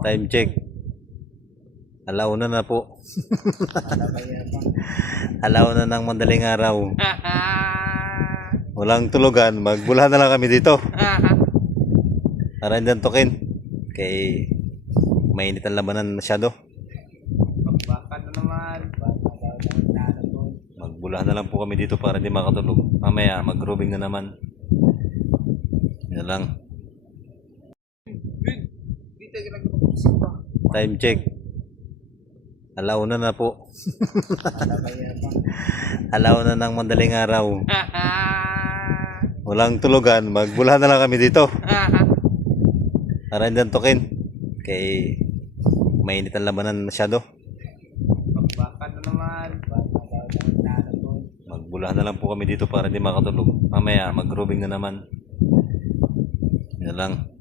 Time check. Alauna na po. Alauna ng madaling araw. Walang tulugan. Magbula na lang kami dito. Para hindi antukin. Kay mainit ang labanan masyado. Baka na naman. Magbula na lang po kami dito para hindi makatulog. Mamaya mag-grooving na naman. Yan lang. Time check. Alauna na po. Alauna ng madaling araw. Walang tulugan. Magbula na lang kami dito. Para hindi antukin. Kay mainit ang labanan masyado. Baka na naman. Magbula na lang po kami dito para hindi makatulog. Mamaya mag-grooving na naman. Yan lang.